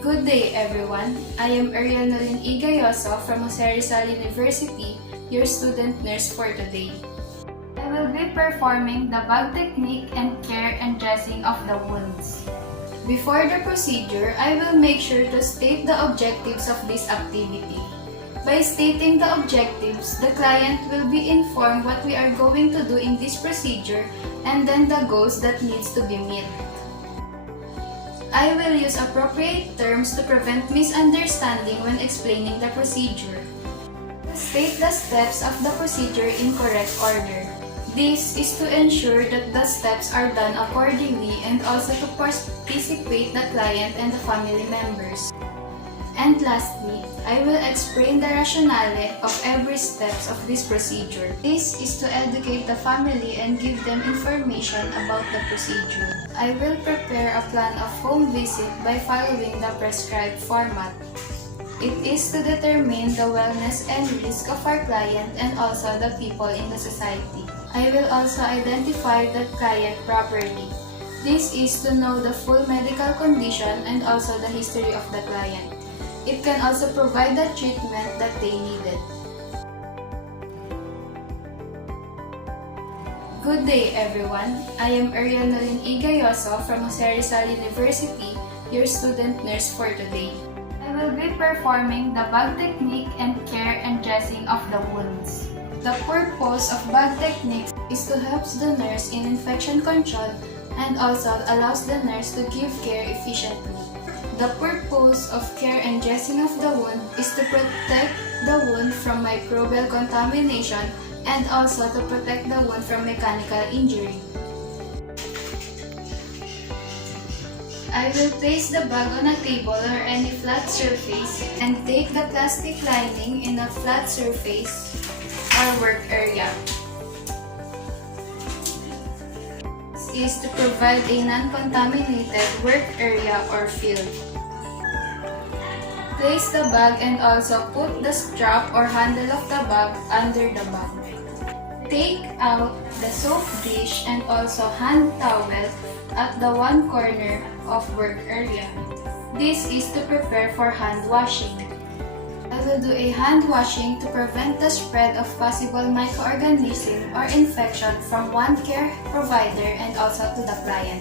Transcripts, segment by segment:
Good day, everyone. I am Ariel Nolin Igayoso from Jose Rizal University, your student nurse for today. I will be performing the bag technique and care and dressing of the wounds. Before the procedure, I will make sure to state the objectives of this activity. By stating the objectives, the client will be informed what we are going to do in this procedure and then the goals that needs to be met. I will use appropriate terms to prevent misunderstanding when explaining the procedure. State the steps of the procedure in correct order. This is to ensure that the steps are done accordingly and also to participate the client and the family members. And lastly, I will explain the rationale of every steps of this procedure. This is to educate the family and give them information about the procedure. I will prepare a plan of home visit by following the prescribed format. It is to determine the wellness and risk of our client and also the people in the society. I will also identify the client properly. This is to know the full medical condition and also the history of the client. It can also provide the treatment that they needed. Good day, everyone. I am Ariel Nolin Igayoso from Jose Rizal University, your student nurse for today. I will be performing the bag technique and care and dressing of the wounds. The purpose of bag technique is to help the nurse in infection control and also allows the nurse to give care efficiently. The purpose of care and dressing of the wound is to protect the wound from microbial contamination and also to protect the wound from mechanical injury. I will place the bag on a table or any flat surface and take the plastic lining in a flat surface or work area. This is to provide a non-contaminated work area or field. Place the bag and also put the strap or handle of the bag under the bag. Take out the soap dish and also hand towel at the one corner of work area. This is to prepare for hand washing. I will do a hand washing to prevent the spread of possible microorganisms or infection from one care provider and also to the client.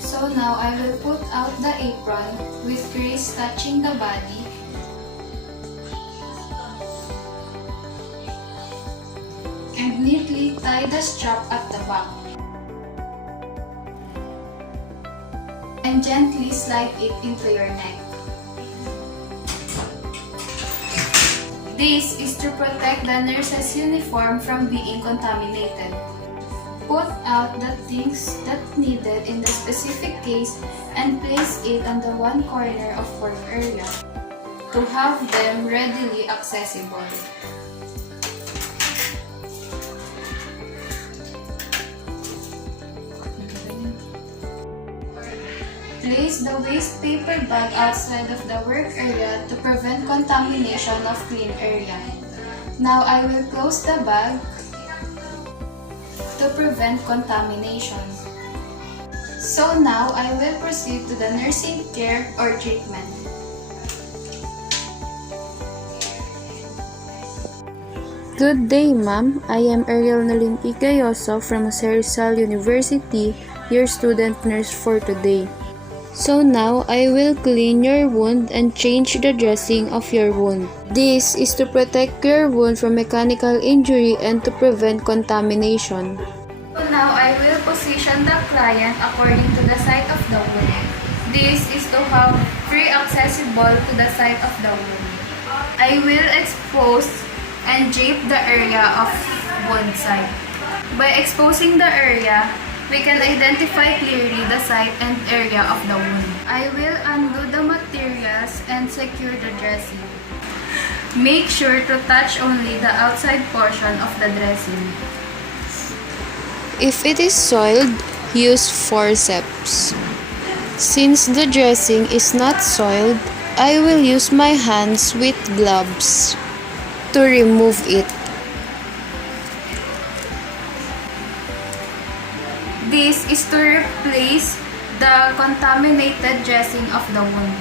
So now I will put out the apron with grease touching the body. And neatly tie the strap at the back. And gently slide it into your neck. This is to protect the nurse's uniform from being contaminated. Put out the things that needed in the specific case and place it on the one corner of work area to have them readily accessible. Place the waste paper bag outside of the work area to prevent contamination of clean area. Now I will close the bag to prevent contamination. So now I will proceed to the nursing care or treatment. Good day, ma'am. I am Ariel Nolin Igayoso from Jose Rizal University, your student nurse for today. So now I will clean your wound and change the dressing of your wound. This is to protect your wound from mechanical injury and to prevent contamination. So now I will position the client according to the site of the wound. This is to have free accessible to the site of the wound. I will expose and drape the area of wound site. By exposing the area, we can identify clearly the site and area of the wound. I will undo the materials and secure the dressing. Make sure to touch only the outside portion of the dressing. If it is soiled, use forceps. Since the dressing is not soiled, I will use my hands with gloves to remove it. This is to replace the contaminated dressing of the wound.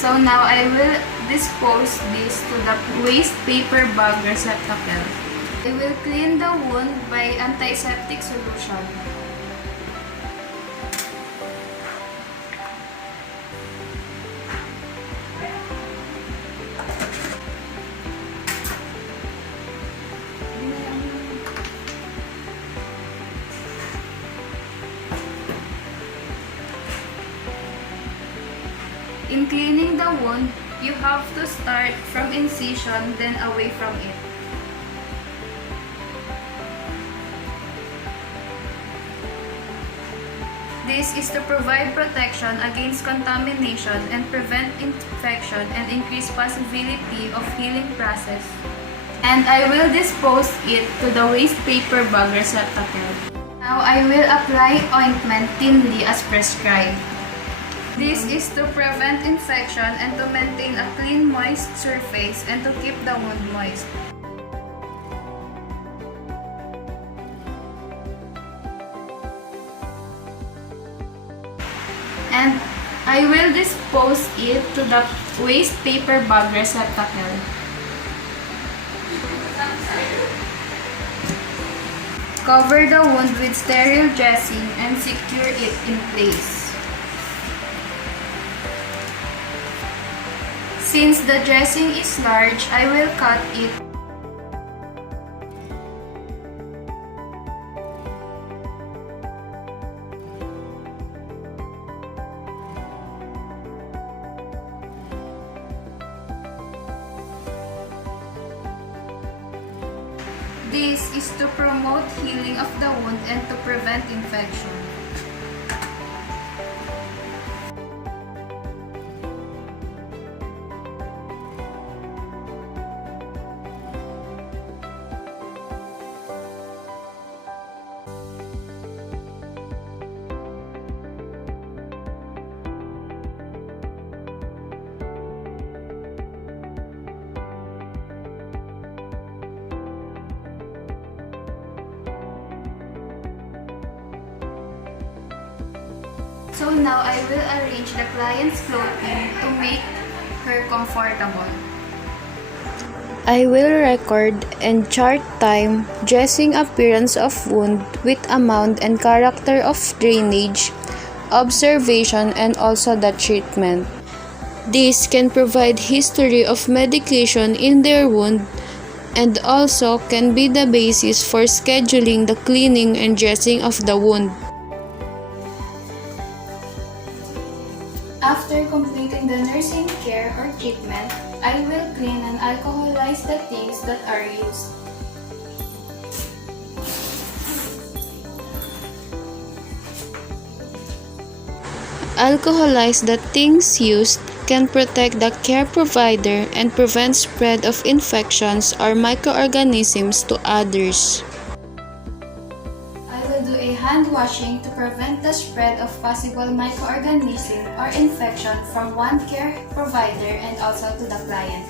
So now I will dispose this to the waste paper bag receptacle. I will clean the wound by antiseptic solution. In cleaning the wound, you have to start from incision then away from it. This is to provide protection against contamination and prevent infection and increase possibility of healing process. And I will dispose it to the waste paper bag receptacle. Now I will apply ointment thinly as prescribed. This is to prevent infection and to maintain a clean, moist surface and to keep the wound moist. And I will dispose it to the waste paper bag receptacle. Cover the wound with sterile dressing and secure it in place. Since the dressing is large, I will cut it. This is to promote healing of the wound and to prevent infection. So now I will arrange the client's clothing to make her comfortable. I will record and chart time, dressing appearance of wound with amount and character of drainage, observation, and also the treatment. This can provide history of medication in their wound and also can be the basis for scheduling the cleaning and dressing of the wound. After completing the nursing care or treatment, I will clean and alcoholize the things that are used. Alcoholize the things used can protect the care provider and prevent spread of infections or microorganisms to others. I will do a hand washing to prevent the spread of possible microorganism or infection from one care provider and also to the client.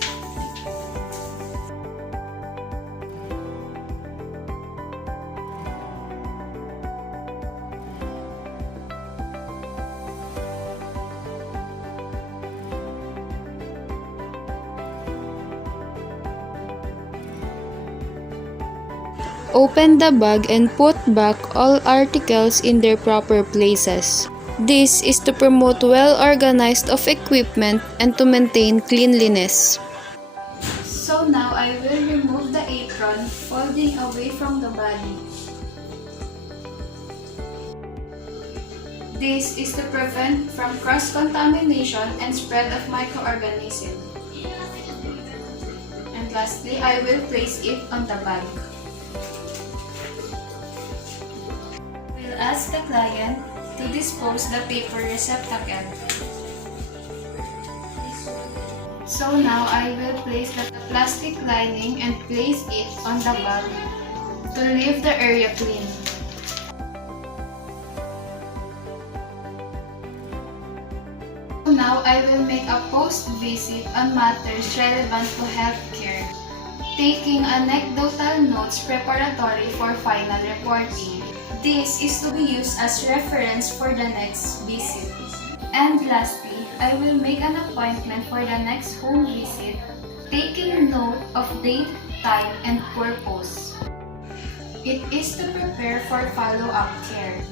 Open the bag and put back all articles in their proper places. This is to promote well-organized of equipment and to maintain cleanliness. So now I will remove the apron, folding away from the body. This is to prevent from cross-contamination and spread of microorganisms. And lastly, I will place it on the bag. ask the client to dispose the paper receptacle. So now I will place the plastic lining and place it on the bag to leave the area clean. Now I will make a post-visit on matters relevant to healthcare, taking anecdotal notes preparatory for final reporting. This is to be used as reference for the next visit. And lastly, I will make an appointment for the next home visit, taking note of date, time, and purpose. It is to prepare for follow-up care.